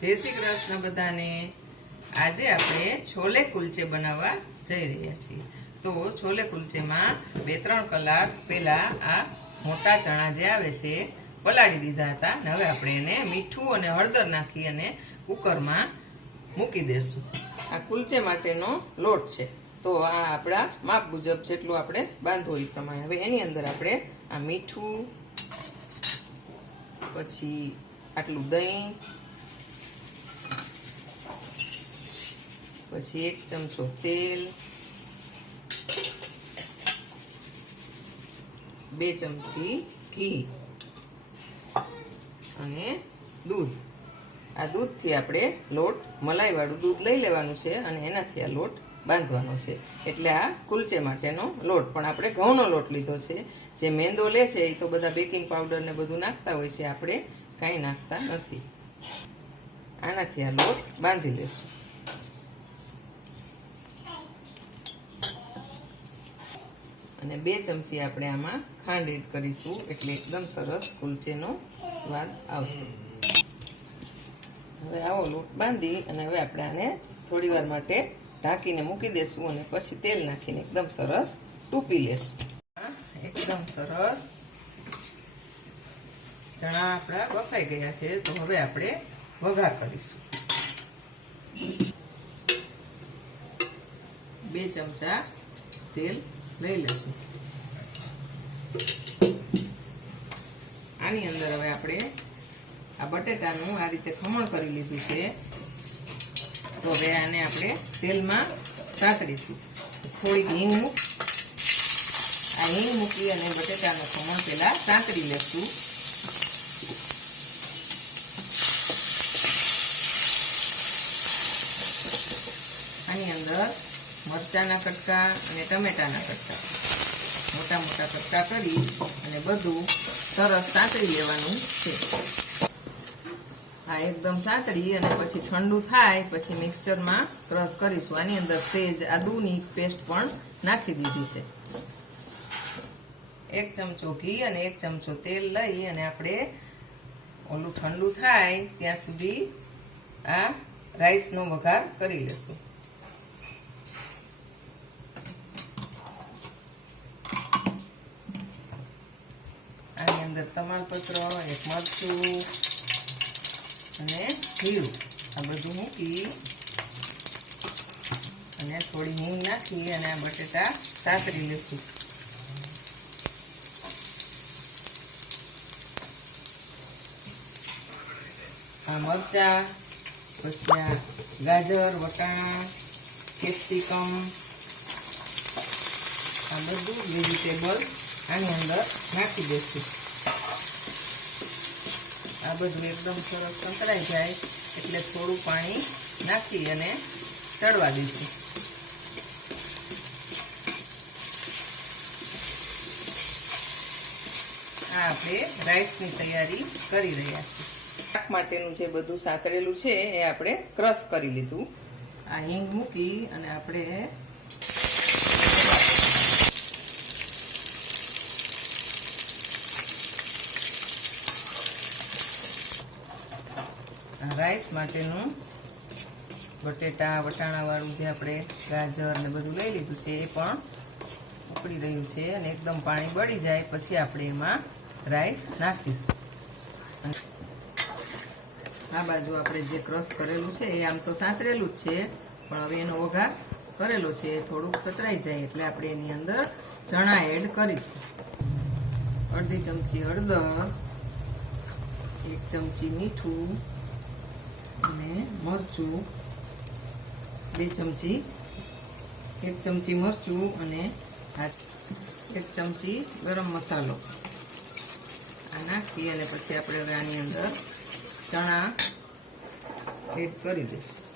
જય શ્રી કૃષ્ણ બધાને. આજે આપણે છોલે કુલચે બનાવવા જઈ રહ્યા છીએ. તો છોલે કુલચેમાં બે ત્રણ કલાક પહેલાં આ મોટા ચણા જે આવે છે, પલાળી દીધા હતા ને હવે આપણે એને મીઠું અને હળદર નાખી અને કુકરમાં મૂકી દેશું. આ કુલચે માટેનો લોટ છે. તો આ આપણા માપ મુજબ જેટલું આપણે બાંધો એ પ્રમાણે. હવે એની અંદર આપણે આ મીઠું, પછી આટલું દહીં પછી એક ચમચો તેલ, બે ચમચી ઘી અને દૂધ. આ દૂધથી આપણે લોટ, મલાઈવાળું દૂધ લઈ લેવાનું છે અને એનાથી આ લોટ બાંધવાનો છે. એટલે આ કુલચે માટેનો લોટ. પણ આપણે ઘઉંનો લોટ લીધો છે. જે મેંદો લે છે, એ તો બધા બેકિંગ પાવડર ને બધું નાખતા હોય છે. આપણે કાંઈ નાખતા નથી. આનાથી આ લોટ બાંધી લેશું. અને બે ચમચી આપણે આમાં ખાંડ એડ કરીશું એટલે એકદમ સરસ કુલચેનો સ્વાદ આવશે. હવે આવો લોટ બાંધી અને હવે આપણે આને થોડી વાર માટે ઢાંકીને મૂકી દેશું અને પછી તેલ નાખીને એકદમ સરસ ટૂપી લેશું. એકદમ સરસ. ચણા આપણા બફાઈ ગયા છે, તો હવે આપણે વઘાર કરીશું. બે ચમચા તેલ લઈ લેશું. આની અંદર હવે આપણે આ બટેટાનું આ રીતે ખમણ કરી લીધું છે. તો હવે આને આપણે તેલમાં સાતરીશું થોડીક હિંગ મૂક. આ હિંગ મૂકી અને બટેટાનું ખમણ પહેલા સાતરી લેશું. આની અંદર મરચાના કટકા અને ટમેટાના કટકા. મોટા મોટા કટકા કરી અને બધું સરસ સાતળી લેવાનું છે. આ એકદમ સાતળી અને પછી ઠંડુ થાય પછી મિક્સચરમાં ક્રશ કરીશું. આની અંદર સેજ, આદુની પેસ્ટ પણ નાખી દીધી છે. એક ચમચો ઘી અને એક ચમચો તેલ લઈ અને આપણે ઓલું ઠંડુ થાય ત્યાં સુધી આ રાઈસનો વઘાર કરી લેશું આની અંદર તમાલપત્ર, એક મરચું અને જીરું આ બધું મૂકી અને થોડી હિંગ નાખી અને આ બટેટા સાતરી લેશું. આ મરચા, પછી આ ગાજર, વટાણા, કેપ્સિકમ, આ બધું વેજીટેબલ આની અંદર નાખી દઈશું આ બધું એકદમ સરસ સંકળાઈ જાય એટલે થોડું પાણી નાખી અને ચડવા દઈશું. આ આપણે રાઈસની તૈયારી કરી રહ્યા શાક માટેનું જે બધું સાતરેલું છે એ આપણે ક્રશ કરી લીધું. આ હિંગ મૂકી અને આપણે રાઈસ માટેનું બટેટા, વટાણાવાળું જે આપણે ગાજર ને બધું લઈ લીધું છે, એ પણ ઉકળી રહ્યું છે અને એકદમ પાણી બળી જાય પછી આપણે એમાં રાઈસ નાખીશું. આ બાજુ આપણે જે ક્રશ કરેલું છે, એ આમ તો સાંતરેલું જ છે, પણ હવે એનો વઘાર કરેલો છે, એ થોડુંક કતરાઈ જાય એટલે આપણે એની અંદર ચણા એડ કરીશું. અડધી ચમચી હળદર, એક ચમચી મીઠું મરચું બે ચમચી, એક ચમચી મરચું અને એક ચમચી ગરમ મસાલો. આ નાખી અને પછી આપણે હવે આની અંદર ચણા એડ કરી દઈશું.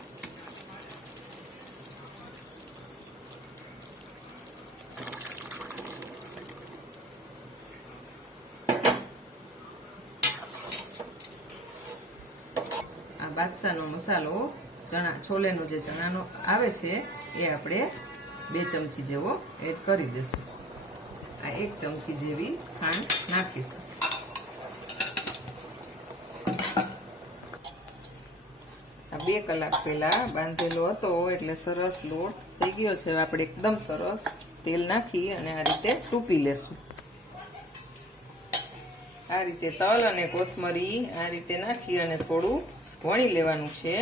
બાદશાહનો મસાલો, ચણા, છોલેનો જે ચણાનો આવે છે, એ આપણે બે ચમચી જેવો એડ કરી દઈશું. આ એક ચમચી જેવી ખાંડ નાખીશું. બે કલાક પહેલા બાંધેલો હતો, એટલે સરસ લોટ થઈ ગયો છે. આપણે એકદમ સરસ તેલ નાખી અને આ રીતે ટૂપી લેશું. આ રીતે તલ અને કોથમરી આ રીતે નાખી અને થોડું વણી લેવાનું છે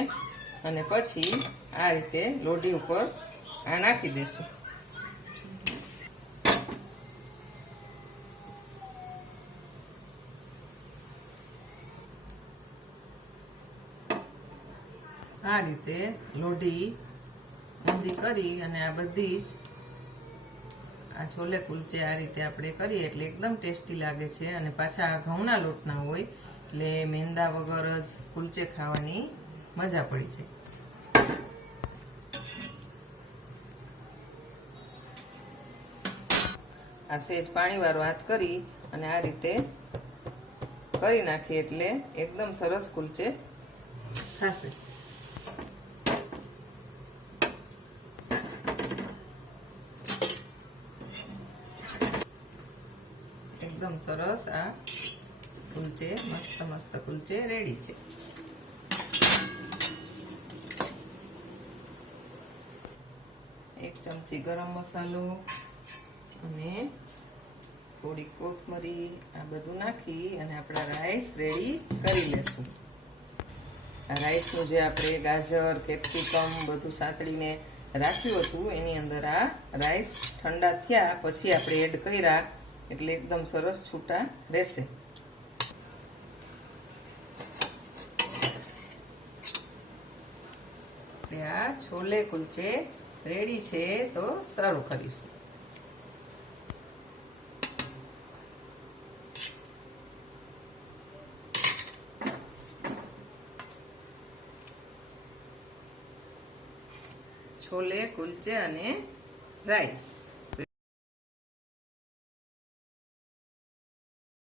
અને પછી આ રીતે લોઢી ઉપર આ નાખી દેશું. આ રીતે લોઢી ઊંધી કરી અને આ બધી જ આ છોલે કુલચે આ રીતે આપણે કરીએ એટલે એકદમ ટેસ્ટી લાગે છે અને પાછા આ ઘઉંના લોટના હોય એટલે મેંદા વગર જ કુલચે ખાવાની મજા પડી જાય. આ સેજ પાણીવાર વાત કરી અને આ રીતે કરી નાખીએ એટલે એકદમ સરસ કુલચે થશે. એકદમ સરસ આ કુલચે, મસ્ત મસ્ત કુલચે રેડી છે. એક ચમચી ગરમ મસાલો અને થોડી કોથમરી, આ બધું નાખી અને આપણા રાઈસ રેડી કરી લેશું. આ રાઈસનું જે આપણે ગાજર કેપ્સિકમ બધું સાંતળીને રાખ્યું હતું, એની અંદર આ રાઈસ ઠંડા થયા, પછી આપણે એડ કર્યા, એટલે એકદમ સરસ છૂટા રહેશે. આપણે આ છોલે કુલચે રેડી છે તો સર્વ કરીશું. છોલે કુલચે અને રાઈસ.